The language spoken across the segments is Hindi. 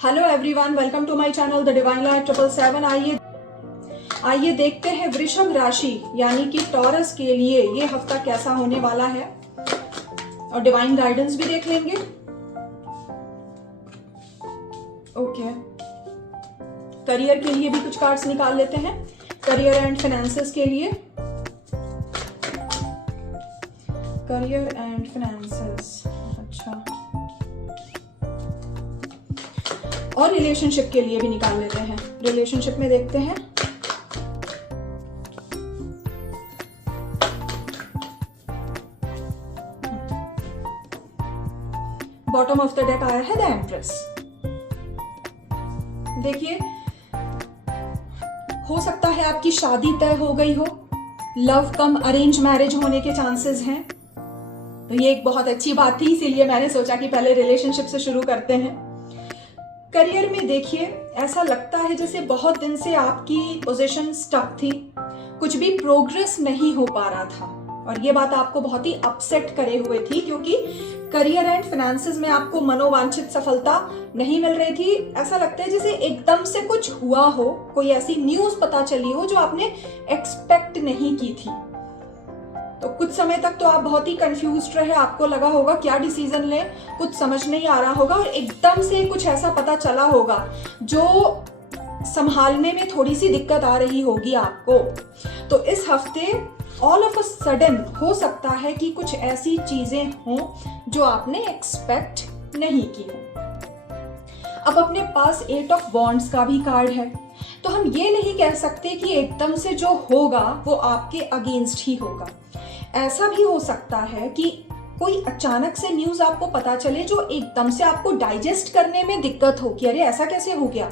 Hello everyone, welcome to my channel the divine light 777। आइए देखते हैं वृषभ राशि यानी कि टॉरस के लिए ये हफ्ता कैसा होने वाला है और डिवाइन गाइडेंस भी देख लेंगे। ओके, करियर के लिए भी कुछ कार्ड्स निकाल लेते हैं, करियर एंड फाइनेंसेस के लिए। करियर एंड फाइनेंसेस, अच्छा, और रिलेशनशिप के लिए भी निकाल लेते हैं। रिलेशनशिप में देखते हैं बॉटम ऑफ द डेक आया है द एम्प्रेस। देखिए, हो सकता है आपकी शादी तय हो गई हो, लव कम अरेंज मैरिज होने के चांसेस हैं, तो ये एक बहुत अच्छी बात थी, इसीलिए मैंने सोचा कि पहले रिलेशनशिप से शुरू करते हैं। करियर में देखिए, ऐसा लगता है जैसे बहुत दिन से आपकी पोजीशन स्टक थी, कुछ भी प्रोग्रेस नहीं हो पा रहा था और ये बात आपको बहुत ही अपसेट करे हुए थी, क्योंकि करियर एंड फाइनेंसेस में आपको मनोवांछित सफलता नहीं मिल रही थी। ऐसा लगता है जैसे एकदम से कुछ हुआ हो, कोई ऐसी न्यूज पता चली हो जो आपने एक्सपेक्ट नहीं की थी। तो कुछ समय तक तो आप बहुत ही कंफ्यूज्ड रहे, आपको लगा होगा क्या डिसीजन लें, कुछ समझ नहीं आ रहा होगा और एकदम से कुछ ऐसा पता चला होगा जो संभालने में थोड़ी सी दिक्कत आ रही होगी आपको। तो इस हफ्ते ऑल ऑफ अ सडन हो सकता है कि कुछ ऐसी चीजें हों जो आपने एक्सपेक्ट नहीं की हो। अब अपने पास 8 ऑफ वॉन्ड्स का भी कार्ड है, तो हम ये नहीं कह सकते कि एकदम से जो होगा वो आपके अगेंस्ट ही होगा। ऐसा भी हो सकता है कि कोई अचानक से न्यूज आपको पता चले जो एकदम से आपको डाइजेस्ट करने में दिक्कत हो कि अरे ऐसा कैसे हो गया,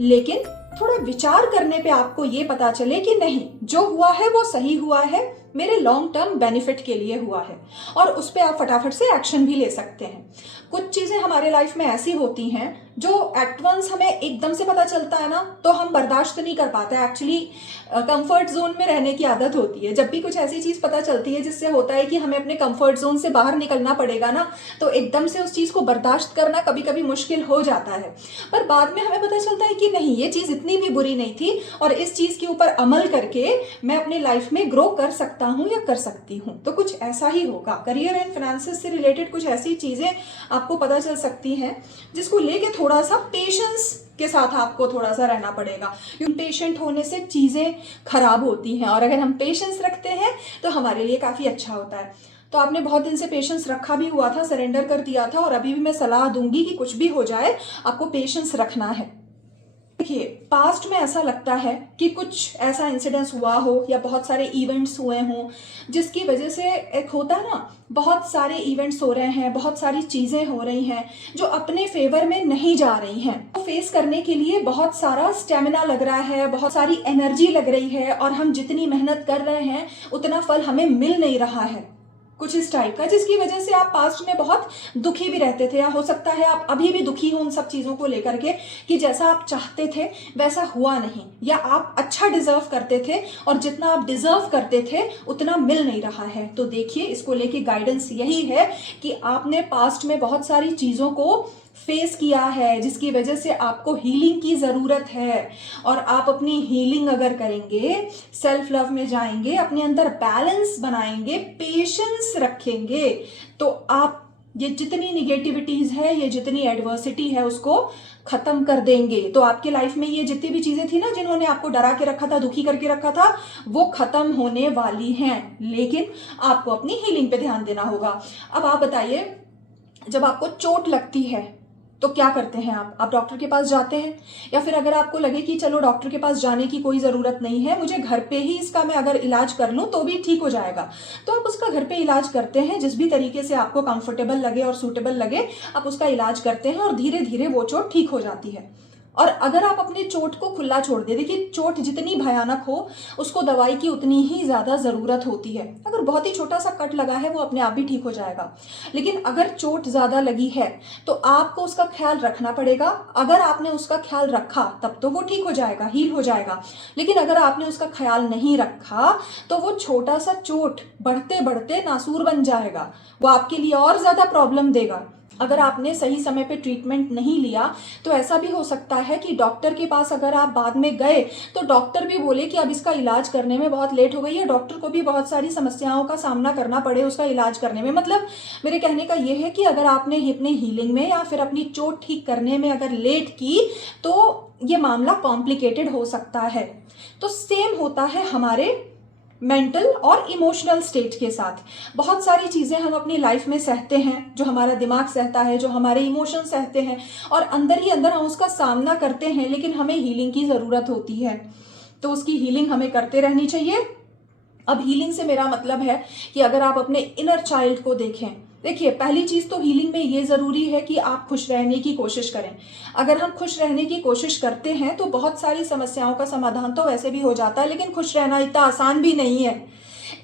लेकिन थोड़ा विचार करने पे आपको ये पता चले कि नहीं, जो हुआ है वो सही हुआ है, मेरे लॉन्ग टर्म बेनिफिट के लिए हुआ है और उस पर आप फटाफट से एक्शन भी ले सकते हैं। कुछ चीजें हमारे लाइफ में ऐसी होती हैं जो एट वंस हमें एकदम से पता चलता है ना, तो हम बर्दाश्त नहीं कर पाते। एक्चुअली कंफर्ट जोन में रहने की आदत होती है। जब भी कुछ ऐसी चीज पता चलती है जिससे होता है कि हमें अपने कंफर्ट जोन से बाहर निकलना पड़ेगा ना, तो एकदम से उस चीज को बर्दाश्त करना कभी कभी मुश्किल हो जाता है। पर बाद में हमें पता चलता है कि नहीं, ये चीज इतनी भी बुरी नहीं थी और इस चीज के ऊपर अमल करके मैं अपनी लाइफ में ग्रो कर सकता हूं या कर सकती हूं। तो कुछ ऐसा ही होगा। करियर एंड फाइनेंसेस से रिलेटेड कुछ ऐसी चीजें आपको पता चल सकती हैं जिसको लेके थोड़ा सा पेशेंस के साथ आपको थोड़ा सा रहना पड़ेगा। इम्पेशेंट होने से चीजें खराब होती हैं और अगर हम पेशेंस रखते हैं तो हमारे लिए काफी अच्छा होता है। तो आपने बहुत दिन से पेशेंस रखा भी हुआ था, सरेंडर कर दिया था, और अभी भी मैं सलाह दूंगी कि कुछ भी हो जाए आपको पेशेंस रखना है। देखिए, पास्ट में ऐसा लगता है कि कुछ ऐसा इंसिडेंस हुआ हो या बहुत सारे इवेंट्स हुए हों जिसकी वजह से एक होता है ना, बहुत सारे इवेंट्स हो रहे हैं, बहुत सारी चीज़ें हो रही हैं जो अपने फेवर में नहीं जा रही हैं। तो फेस करने के लिए बहुत सारा स्टेमिना लग रहा है, बहुत सारी एनर्जी लग रही है और हम जितनी मेहनत कर रहे हैं उतना फल हमें मिल नहीं रहा है। कुछ इस टाइप का, जिसकी वजह से आप पास्ट में बहुत दुखी भी रहते थे, या हो सकता है आप अभी भी दुखी हो उन सब चीज़ों को लेकर के कि जैसा आप चाहते थे वैसा हुआ नहीं, या आप अच्छा डिजर्व करते थे और जितना आप डिजर्व करते थे उतना मिल नहीं रहा है। तो देखिए, इसको लेके गाइडेंस यही है कि आपने पास्ट में बहुत सारी चीज़ों को फेस किया है जिसकी वजह से आपको हीलिंग की ज़रूरत है, और आप अपनी हीलिंग अगर करेंगे, सेल्फ लव में जाएंगे, अपने अंदर बैलेंस बनाएंगे, पेशेंस रखेंगे, तो आप ये जितनी निगेटिविटीज़ है, ये जितनी एडवर्सिटी है, उसको खत्म कर देंगे। तो आपके लाइफ में ये जितनी भी चीज़ें थी ना जिन्होंने आपको डरा के रखा था, दुखी करके रखा था, वो खत्म होने वाली हैं, लेकिन आपको अपनी हीलिंग पे ध्यान देना होगा। अब आप बताइए, जब आपको चोट लगती है तो क्या करते हैं आप डॉक्टर के पास जाते हैं, या फिर अगर आपको लगे कि चलो डॉक्टर के पास जाने की कोई ज़रूरत नहीं है, मुझे घर पे ही इसका मैं अगर इलाज कर लूँ तो भी ठीक हो जाएगा, तो आप उसका घर पे इलाज करते हैं। जिस भी तरीके से आपको कंफर्टेबल लगे और सूटेबल लगे आप उसका इलाज करते हैं और धीरे धीरे वो चोट ठीक हो जाती है। और अगर आप अपने चोट को खुला छोड़ दे, देखिए चोट जितनी भयानक हो उसको दवाई की उतनी ही ज़्यादा ज़रूरत होती है। अगर बहुत ही छोटा सा कट लगा है वो अपने आप ही ठीक हो जाएगा, लेकिन अगर चोट ज़्यादा लगी है तो आपको उसका ख्याल रखना पड़ेगा। अगर आपने उसका ख्याल रखा तब तो वो ठीक हो जाएगा, हील हो जाएगा, लेकिन अगर आपने उसका ख्याल नहीं रखा तो वो छोटा सा चोट बढ़ते बढ़ते नासूर बन जाएगा, वो आपके लिए और ज़्यादा प्रॉब्लम देगा। अगर आपने सही समय पे ट्रीटमेंट नहीं लिया तो ऐसा भी हो सकता है कि डॉक्टर के पास अगर आप बाद में गए तो डॉक्टर भी बोले कि अब इसका इलाज करने में बहुत लेट हो गई है, डॉक्टर को भी बहुत सारी समस्याओं का सामना करना पड़े उसका इलाज करने में। मतलब मेरे कहने का ये है कि अगर आपने अपने हीलिंग में या फिर अपनी चोट ठीक करने में अगर लेट की तो ये मामला कॉम्प्लिकेटेड हो सकता है। तो सेम होता है हमारे मेंटल और इमोशनल स्टेट के साथ। बहुत सारी चीज़ें हम अपनी लाइफ में सहते हैं, जो हमारा दिमाग सहता है, जो हमारे इमोशन सहते हैं, और अंदर ही अंदर हम उसका सामना करते हैं, लेकिन हमें हीलिंग की ज़रूरत होती है। तो उसकी हीलिंग हमें करते रहनी चाहिए। अब हीलिंग से मेरा मतलब है कि अगर आप अपने इनर चाइल्ड को देखें, देखिए पहली चीज़ तो हीलिंग में ये ज़रूरी है कि आप खुश रहने की कोशिश करें। अगर हम खुश रहने की कोशिश करते हैं तो बहुत सारी समस्याओं का समाधान तो वैसे भी हो जाता है, लेकिन खुश रहना इतना आसान भी नहीं है।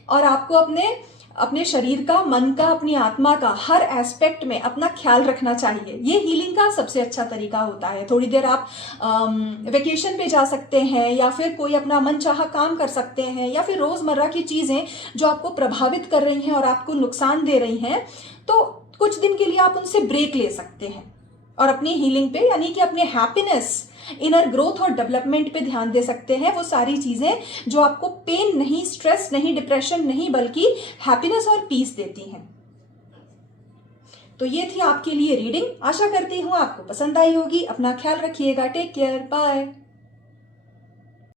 और आपको अपने अपने शरीर का, मन का, अपनी आत्मा का हर एस्पेक्ट में अपना ख्याल रखना चाहिए। ये हीलिंग का सबसे अच्छा तरीका होता है। थोड़ी देर आप वेकेशन पे जा सकते हैं, या फिर कोई अपना मनचाहा काम कर सकते हैं, या फिर रोज़मर्रा की चीज़ें जो आपको प्रभावित कर रही हैं और आपको नुकसान दे रही हैं, तो कुछ दिन के लिए आप उनसे ब्रेक ले सकते हैं और अपनी हीलिंग पे, यानी कि अपने हैप्पीनेस, इनर ग्रोथ और डेवलपमेंट पे ध्यान दे सकते हैं। वो सारी चीज़ें जो आपको पेन नहीं, स्ट्रेस नहीं, डिप्रेशन नहीं, बल्कि हैप्पीनेस और पीस देती हैं। तो ये थी आपके लिए रीडिंग। आशा करती हूँ आपको पसंद आई होगी। अपना ख्याल रखिएगा। Take care, bye.